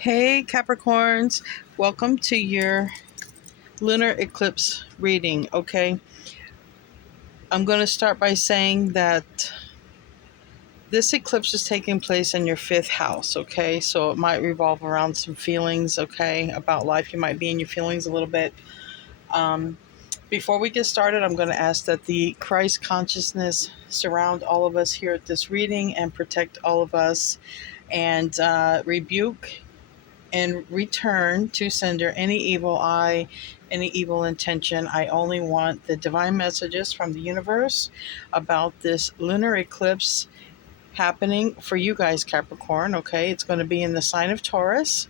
Hey Capricorns, welcome to your lunar eclipse reading. Okay, I'm going to start by saying that this eclipse is taking place in your fifth house. Okay, so it might revolve around some feelings, okay, about life. You might be in your feelings a little bit. Before we get started, I'm going to ask that the Christ consciousness surround all of us here at this reading and protect all of us, and rebuke and return to sender any evil eye, any evil intention. I only want the divine messages from the universe about this lunar eclipse happening for you guys, Capricorn. Okay, it's going to be in the sign of Taurus,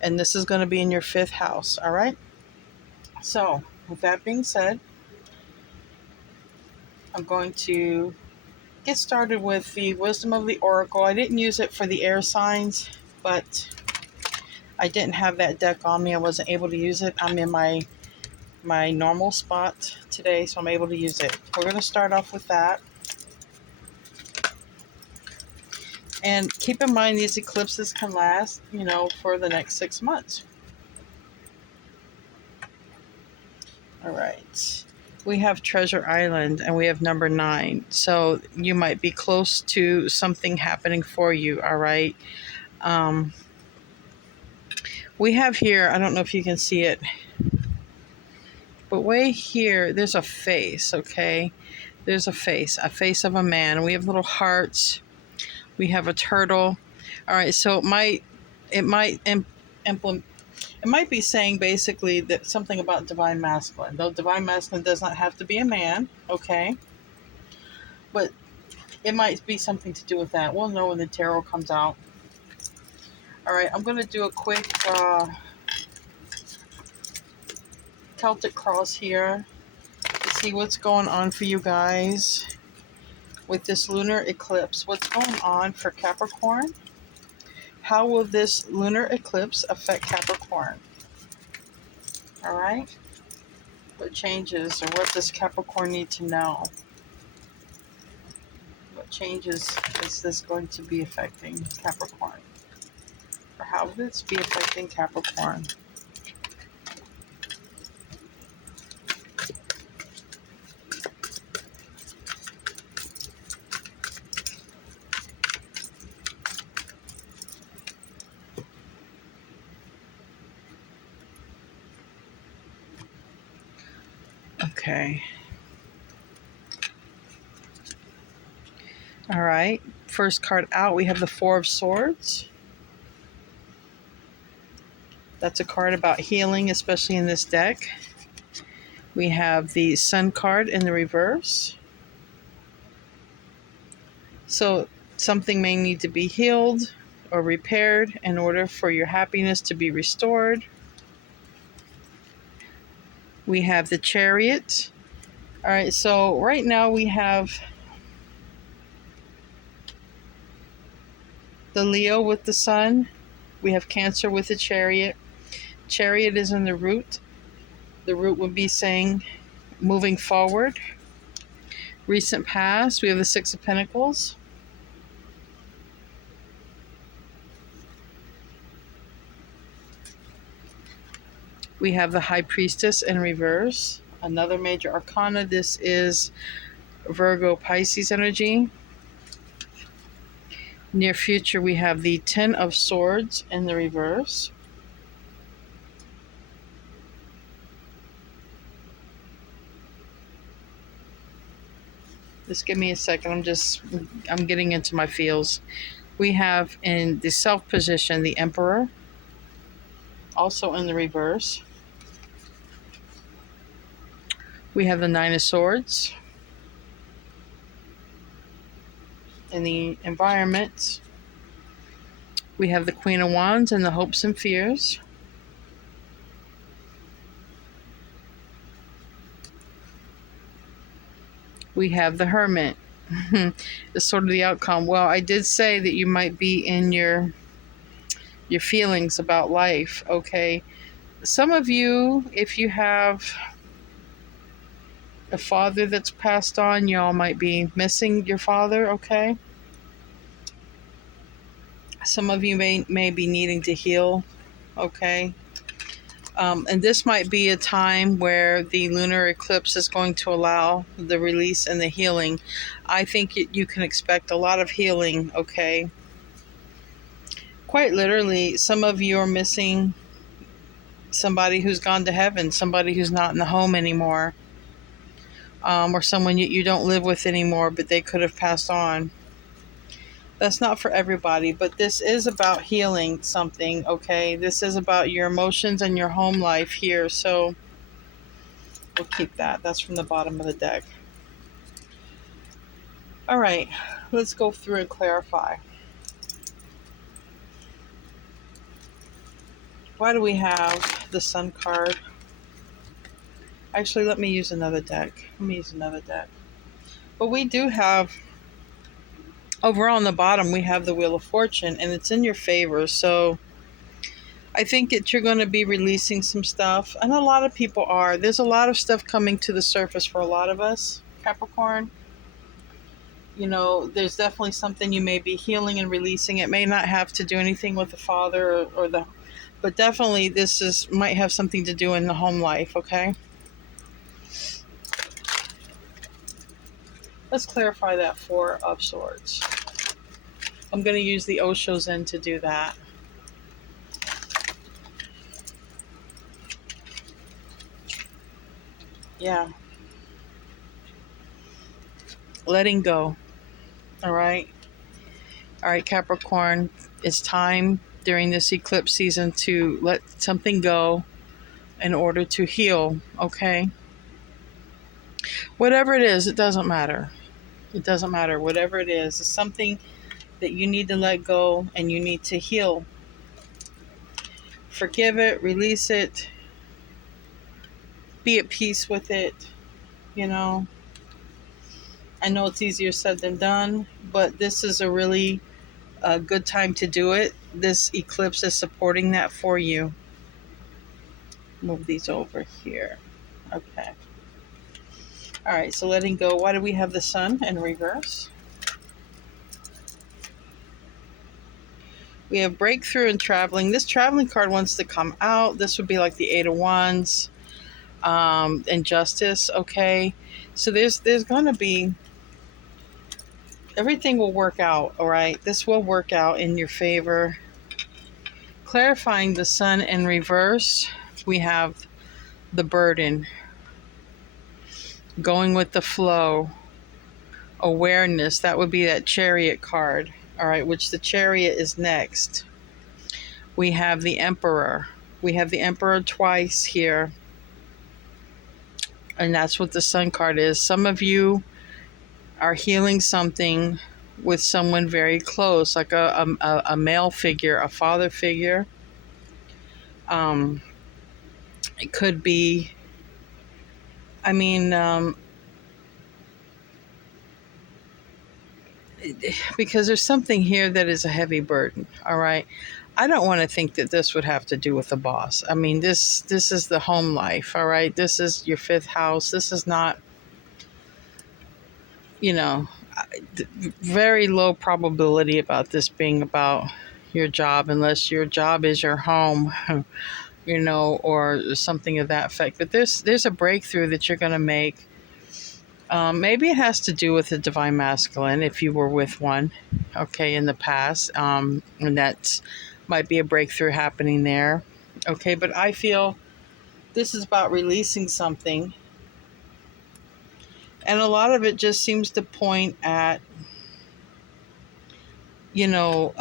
and this is going to be in your fifth house. All right, so with that being said, I'm going to get started with the wisdom of the oracle. I didn't use it for the air signs, but I didn't have that deck on me. I wasn't able to use it. I'm in my normal spot today, so I'm able to use it. We're going to start off with that. And keep in mind, these eclipses can last, for the next 6 months. All right. We have Treasure Island, and we have number 9. So you might be close to something happening for you, all right? We have here, I don't know if you can see it, but way here, there's a face, okay? There's a face of a man. We have little hearts. We have a turtle. All right, so it might be saying basically that something about divine masculine. Though divine masculine does not have to be a man, okay? But it might be something to do with that. We'll know when the tarot comes out. All right, I'm going to do a quick Celtic cross here to see what's going on for you guys with this lunar eclipse. What's going on for Capricorn? How will this lunar eclipse affect Capricorn? All right. What changes, or what does Capricorn need to know? What changes is this going to be affecting Capricorn? Or how will this be affecting Capricorn? Okay. All right. First card out, we have the Four of Swords. That's a card about healing, especially in this deck. We have the Sun card in the reverse. So something may need to be healed or repaired in order for your happiness to be restored. We have the Chariot. All right, so right now we have the Leo with the Sun. We have Cancer with the Chariot. Chariot is in the root. The root would be saying moving forward. Recent past, we have the Six of Pentacles. We have the High Priestess in reverse. Another major arcana. This is Virgo Pisces energy. Near future, we have the Ten of Swords in the reverse. Just give me a second. I'm getting into my feels. We have in the Self position, the Emperor, also in the reverse. We have the Nine of Swords. In the environment, we have the Queen of Wands and the Hopes and Fears. We have the Hermit. It's sort of the outcome. Well, I did say that you might be in your feelings about life, okay? Some of you, if you have a father that's passed on, y'all might be missing your father, okay? Some of you may be needing to heal, okay? And this might be a time where the lunar eclipse is going to allow the release and the healing. I think you can expect a lot of healing, okay? Quite literally, some of you are missing somebody who's gone to heaven, somebody who's not in the home anymore, or someone you don't live with anymore, but they could have passed on. That's not for everybody, but this is about healing something, okay? This is about your emotions and your home life here, so we'll keep that. That's from the bottom of the deck. All right, let's go through and clarify. Why do we have the Sun card? Actually, let me use another deck. But we do have, over on the bottom, we have the Wheel of Fortune, and it's in your favor. So I think that you're going to be releasing some stuff, and a lot of people are. There's a lot of stuff coming to the surface for a lot of us, Capricorn. You know, there's definitely something you may be healing and releasing. It may not have to do anything with the father or the, but definitely might have something to do in the home life, okay? Let's clarify that Four of Swords. I'm going to use the Osho Zen to do that. Yeah. Letting go. All right. All right, Capricorn. It's time during this eclipse season to let something go in order to heal, okay? Whatever it is, it doesn't matter. It doesn't matter. Whatever it is, it's something that you need to let go and you need to heal. Forgive it, release it, be at peace with it, you know. I know it's easier said than done, but this is a really good time to do it. This eclipse is supporting that for you. Move these over here. Okay. All right, so letting go. Why do we have the Sun in reverse? We have breakthrough and traveling. This traveling card wants to come out. This would be like the Eight of Wands, and Justice. Okay, so there's going to be, everything will work out. All right, this will work out in your favor. Clarifying the Sun in reverse, we have the burden, going with the flow, awareness. That would be that Chariot card. All right, which the Chariot is next. We have the Emperor. We have the Emperor twice here. And that's what the Sun card is. Some of you are healing something with someone very close, like a male figure, a father figure. It could be, I mean, because there's something here that is a heavy burden, all right? I don't want to think that this would have to do with the boss. I mean, this is the home life, all right? This is your fifth house. This is not, you know, very low probability about this being about your job, unless your job is your home, you know, or something of that effect. But there's a breakthrough that you're going to make. Maybe it has to do with the divine masculine, if you were with one, okay, in the past, and that might be a breakthrough happening there, okay. But I feel this is about releasing something, and a lot of it just seems to point at, you know,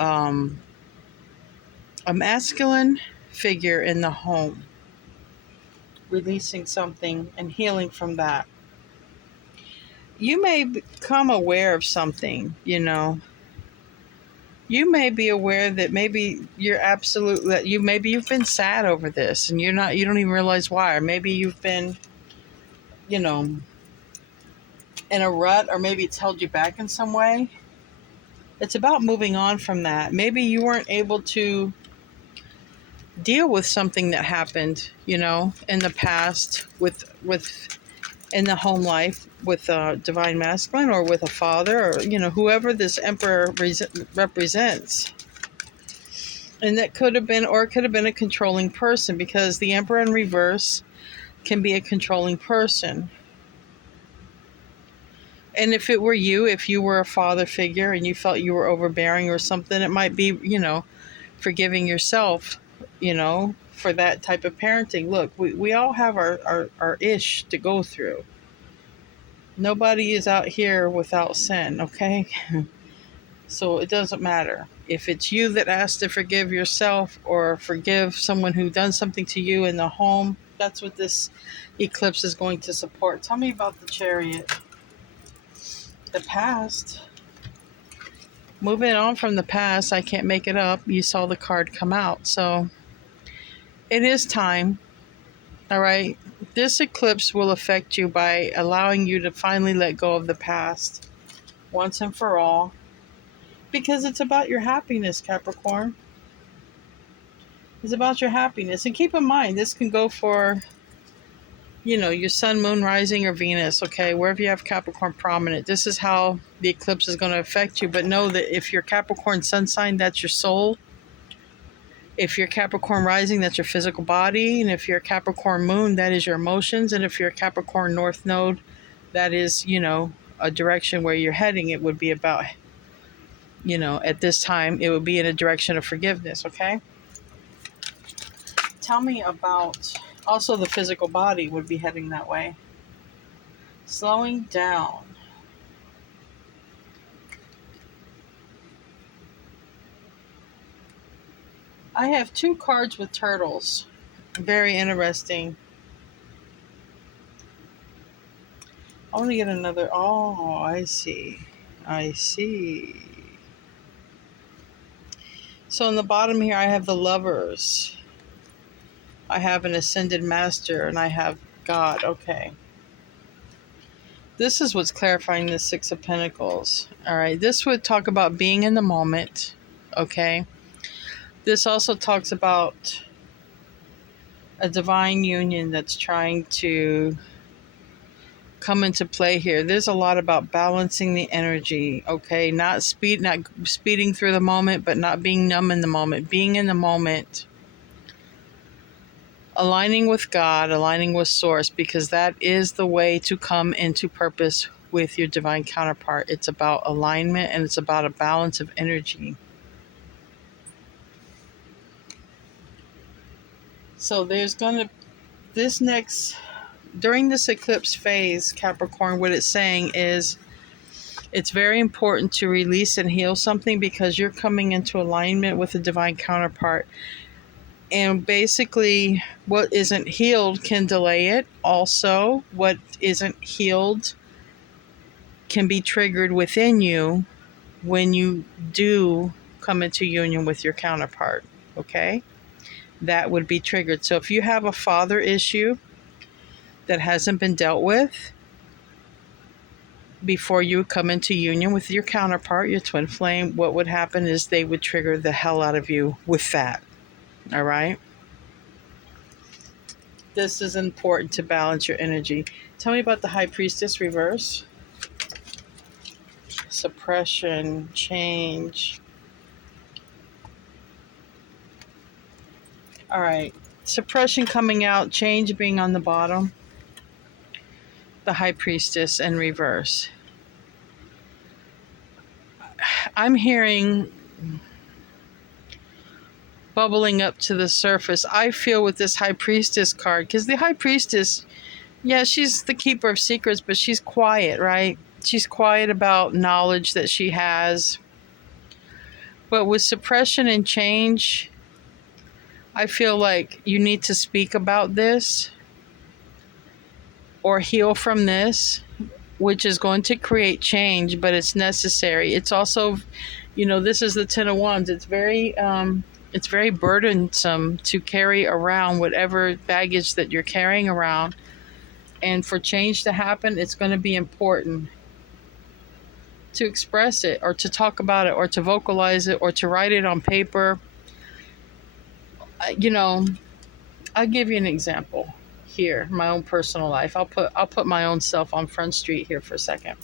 a masculine figure in the home, releasing something and healing from that. You may become aware of something, you know. You may be aware that maybe maybe you've been sad over this and you don't even realize why. Or maybe you've been, you know, in a rut, or maybe it's held you back in some way. It's about moving on from that. Maybe you weren't able to deal with something that happened, you know, in the past with in the home life with a divine masculine, or with a father, or, you know, whoever this Emperor represents. And that could have been, or it could have been a controlling person, because the Emperor in reverse can be a controlling person. And if it were you, if you were a father figure and you felt you were overbearing or something, it might be, forgiving yourself, for that type of parenting. Look, we all have our ish to go through. Nobody is out here without sin, okay? So it doesn't matter. If it's you that has to forgive yourself or forgive someone who done something to you in the home, that's what this eclipse is going to support. Tell me about the Chariot. The past. Moving on from the past, I can't make it up. You saw the card come out. So it is time. All right. This eclipse will affect you by allowing you to finally let go of the past once and for all. Because it's about your happiness, Capricorn. It's about your happiness. And keep in mind, this can go for, your sun, moon, rising, or Venus, okay? Wherever you have Capricorn prominent, this is how the eclipse is going to affect you. But know that if you're Capricorn sun sign, that's your soul. If you're Capricorn rising, that's your physical body. And if you're Capricorn moon, that is your emotions. And if you're Capricorn north node, that is, a direction where you're heading. It would be about, at this time, it would be in a direction of forgiveness, okay? Tell me about, also the physical body would be heading that way. Slowing down. I have 2 cards with turtles. Very interesting. I want to get another. Oh, I see. So in the bottom here, I have the Lovers. I have an Ascended Master, and I have God. Okay. This is what's clarifying the 6 of Pentacles. All right. This would talk about being in the moment. Okay. This also talks about a divine union that's trying to come into play here. There's a lot about balancing the energy, okay? Not speeding through the moment, but not being numb in the moment. Being in the moment. Aligning with God, aligning with Source, because that is the way to come into purpose with your divine counterpart. It's about alignment, and it's about a balance of energy. So there's going to, during this eclipse phase, Capricorn, what it's saying is it's very important to release and heal something, because you're coming into alignment with a divine counterpart. And basically, what isn't healed can delay it. Also, what isn't healed can be triggered within you when you do come into union with your counterpart, okay? That would be triggered. So if you have a father issue that hasn't been dealt with before you come into union with your counterpart, your twin flame, what would happen is they would trigger the hell out of you with that. All right? This is important to balance your energy. Tell me about the High Priestess reverse. Suppression, change. All right. Suppression coming out, change being on the bottom. The High Priestess in reverse. I'm hearing bubbling up to the surface. I feel with this High Priestess card, because the High Priestess, yeah, she's the keeper of secrets, but she's quiet, right? She's quiet about knowledge that she has. But with suppression and change, I feel like you need to speak about this or heal from this, which is going to create change, but it's necessary. It's also, this is the Ten of Wands. It's very burdensome to carry around whatever baggage that you're carrying around. And for change to happen, it's going to be important to express it, or to talk about it, or to vocalize it, or to write it on paper. I'll give you an example here, my own personal life. I'll put my own self on Front Street here for a second.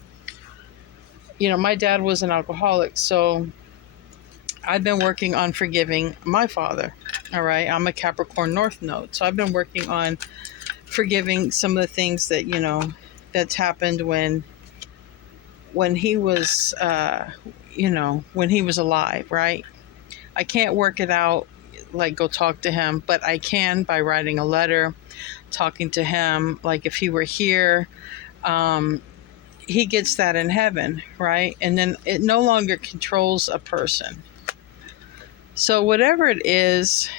My dad was an alcoholic, so I've been working on forgiving my father. All right. I'm a Capricorn North Node. So I've been working on forgiving some of the things that, that's happened when he was, when he was alive, right? I can't work it out, like go talk to him, but I can by writing a letter, talking to him. Like if he were here, he gets that in heaven, right? And then it no longer controls a person. So whatever it is,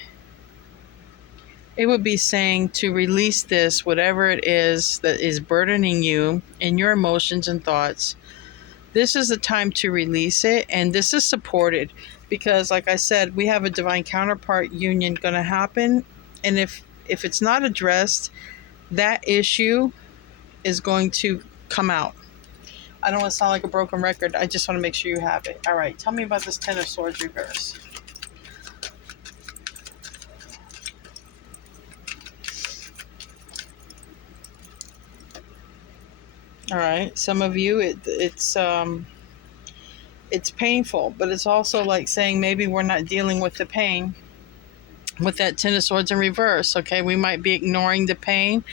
it would be saying to release this, whatever it is that is burdening you in your emotions and thoughts. This is the time to release it, and this is supported because, like I said, we have a divine counterpart union going to happen, and if it's not addressed, that issue is going to come out. I don't want to sound like a broken record. I just want to make sure you have it. All right, tell me about this Ten of Swords reverse. All right, some of you, it's painful, but it's also like saying maybe we're not dealing with the pain with that Ten of Swords in reverse. Okay, we might be ignoring the pain.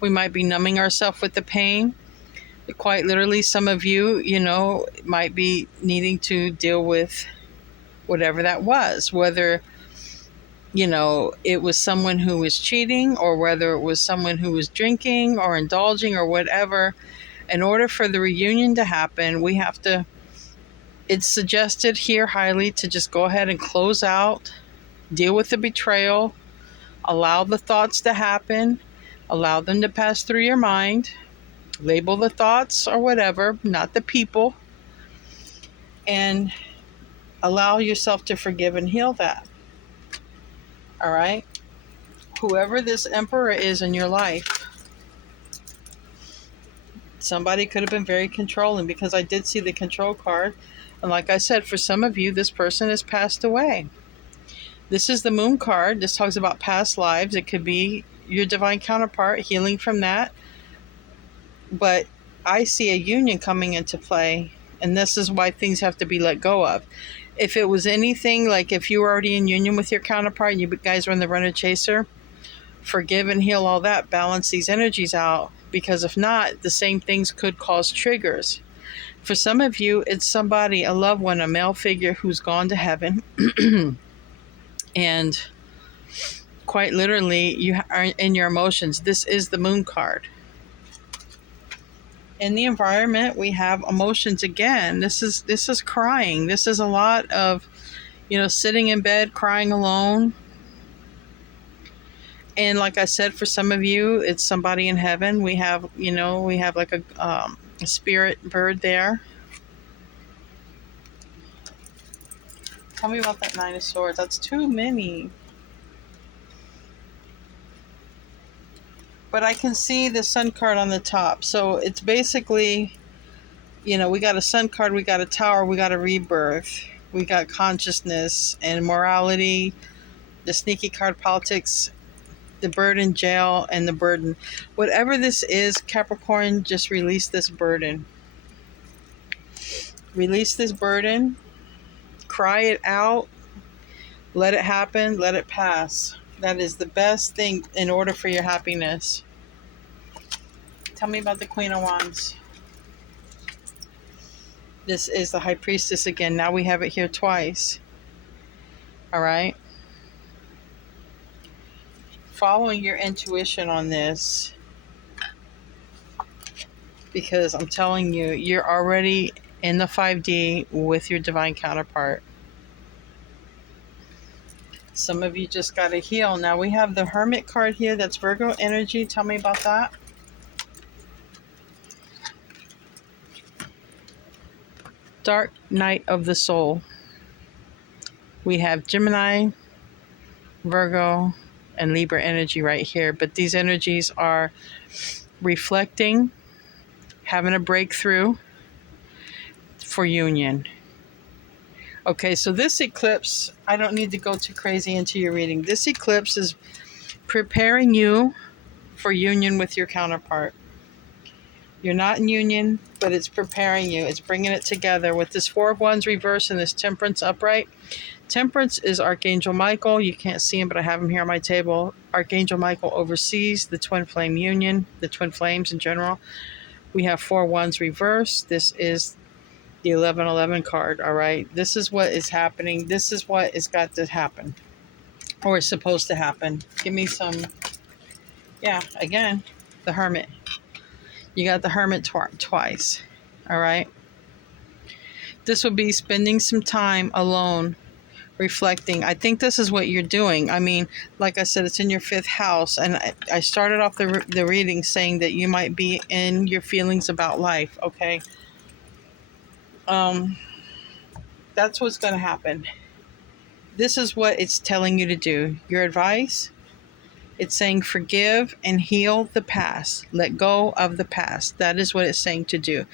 We might be numbing ourselves with the pain. Quite literally, some of you, might be needing to deal with whatever that was, whether, it was someone who was cheating or whether it was someone who was drinking or indulging or whatever. In order for the reunion to happen, we have to, it's suggested here highly to just go ahead and close out, deal with the betrayal, allow the thoughts to happen, allow them to pass through your mind, label the thoughts or whatever, not the people, and allow yourself to forgive and heal that. All right? Whoever this emperor is in your life, somebody could have been very controlling because I did see the control card. And like I said, for some of you, this person has passed away. This is the Moon card. This talks about past lives. It could be your divine counterpart, healing from that. But I see a union coming into play, and this is why things have to be let go of. If it was anything, like if you were already in union with your counterpart and you guys were in the runner-chaser, forgive and heal all that, balance these energies out, because if not, the same things could cause triggers. For some of you, it's somebody, a loved one, a male figure who's gone to heaven, and quite literally, you are in your emotions. This is the Moon card. In the environment, we have emotions again. This is crying. This is a lot of, sitting in bed, crying alone. And like I said, for some of you, it's somebody in heaven. We have like a spirit bird there. Tell me about that Nine of Swords. That's too many. But I can see the Sun card on the top. So it's basically, we got a Sun card, we got a Tower, we got a rebirth. We got consciousness and morality, the sneaky card politics, the bird in jail, and the burden. Whatever this is, Capricorn, just release this burden. Release this burden. Cry it out. Let it happen. Let it pass. That is the best thing in order for your happiness. Tell me about the Queen of Wands. This is the High Priestess again. Now we have it here twice. All right. Following your intuition on this, because I'm telling you, you're already in the 5D with your divine counterpart. Some of you just got to heal. Now we have the Hermit card here. That's Virgo energy. Tell me about that. Dark night of the soul. We have Gemini, Virgo, and Libra energy right here. But these energies are reflecting, having a breakthrough for union. Okay, so this eclipse, I don't need to go too crazy into your reading. This eclipse is preparing you for union with your counterpart. You're not in union, but it's preparing you. It's bringing it together with this Four of Wands reverse and this Temperance upright. Temperance is Archangel Michael. You can't see him, but I have him here on my table. Archangel Michael oversees the twin flame union, the twin flames in general. We have 4 wands reversed. This is the 1111 card, all right? This is what is happening. This is what has got to happen, or is supposed to happen. Give me some, yeah, again, the Hermit. You got the Hermit twice, all right? This will be spending some time alone, reflecting. I think this is what you're doing. I mean, like I said, it's in your 5th house, and I started off the reading saying that you might be in your feelings about life, okay? That's what's going to happen. This is what it's telling you to do. Your advice, it's saying forgive and heal the past. Let go of the past. That is what it's saying to do,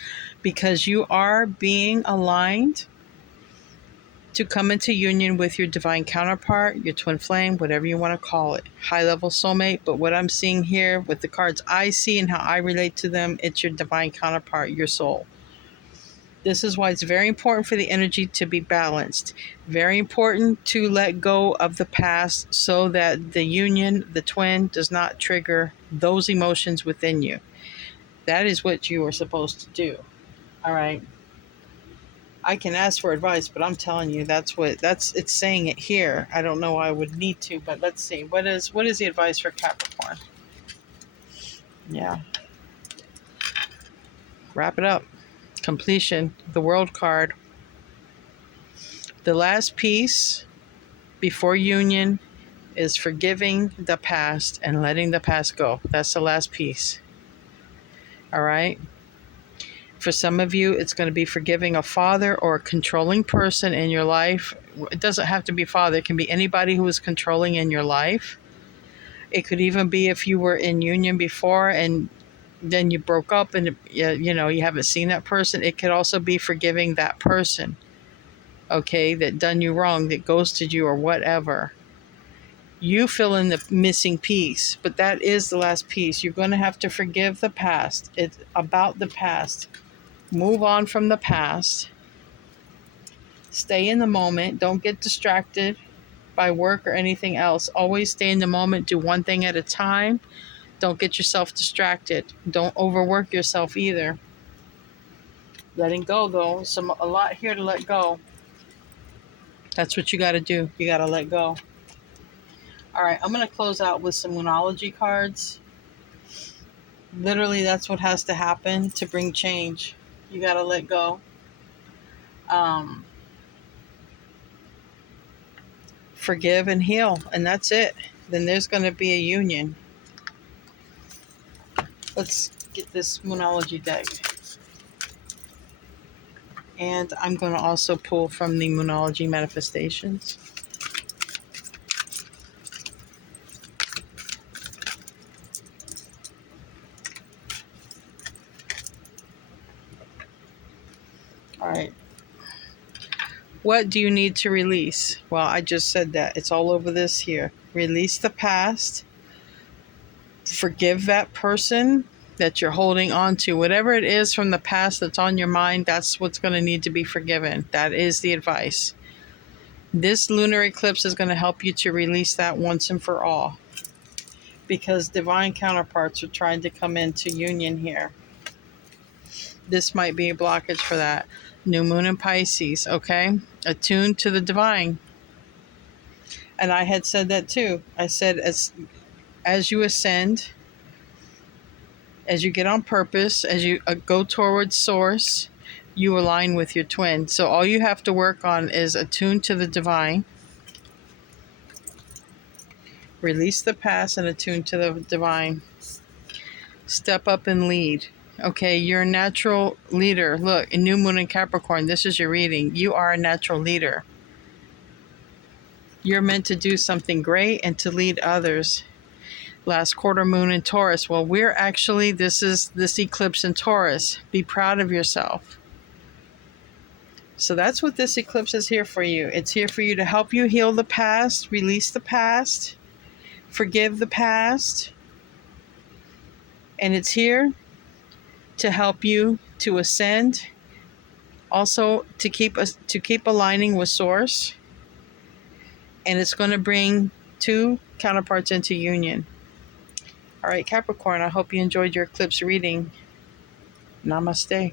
because you are being aligned to come into union with your divine counterpart, your twin flame, whatever you want to call it, high-level soulmate. But what I'm seeing here with the cards I see and how I relate to them, it's your divine counterpart, your soul. This is why it's very important for the energy to be balanced. Very important to let go of the past so that the union, the twin, does not trigger those emotions within you. That is what you are supposed to do. All right. I can ask for advice, but I'm telling you, it's saying it here. I don't know why I would need to, but let's see. What is the advice for Capricorn? Yeah. Wrap it up. Completion. The World card. The last piece before union is forgiving the past and letting the past go. That's the last piece. All right. For some of you, it's going to be forgiving a father or a controlling person in your life. It doesn't have to be father. It can be anybody who is controlling in your life. It could even be if you were in union before and then you broke up and you haven't seen that person. It could also be forgiving that person, okay, that done you wrong, that ghosted you or whatever. You fill in the missing piece, but that is the last piece. You're going to have to forgive the past. It's about the past. Move on from the past. Stay in the moment. Don't get distracted by work or anything else. Always stay in the moment. Do one thing at a time. Don't get yourself distracted. Don't overwork yourself either. Letting go, though. A lot here to let go. That's what you got to do. You got to let go. All right, I'm going to close out with some Moonology cards. Literally, that's what has to happen to bring change. You got to let go. Forgive and heal, and that's it. Then there's going to be a union. Let's get this Moonology deck. And I'm going to also pull from the Moonology Manifestations. All right. What do you need to release? Well, I just said that. It's all over this here. Release the past. Forgive that person that you're holding on to. Whatever it is from the past that's on your mind, that's what's going to need to be forgiven. That is the advice. This lunar eclipse is going to help you to release that once and for all, because divine counterparts are trying to come into union here. This might be a blockage for that. New moon in Pisces, okay? Attuned to the divine. And I had said that too. I said as you ascend, as you get on purpose, as you go towards source, you align with your twin. So all you have to work on is attune to the divine. Release the past and attune to the divine. Step up and lead. Okay, you're a natural leader. Look, in New Moon in Capricorn, this is your reading. You are a natural leader. You're meant to do something great and to lead others. Last quarter moon in Taurus. Well, this is this eclipse in Taurus. Be proud of yourself. So that's what this eclipse is here for you. It's here for you to help you heal the past, release the past, forgive the past. And it's here to help you to ascend, also to keep aligning with source, and it's going to bring two counterparts into union. All right, Capricorn, I hope you enjoyed your eclipse reading. Namaste.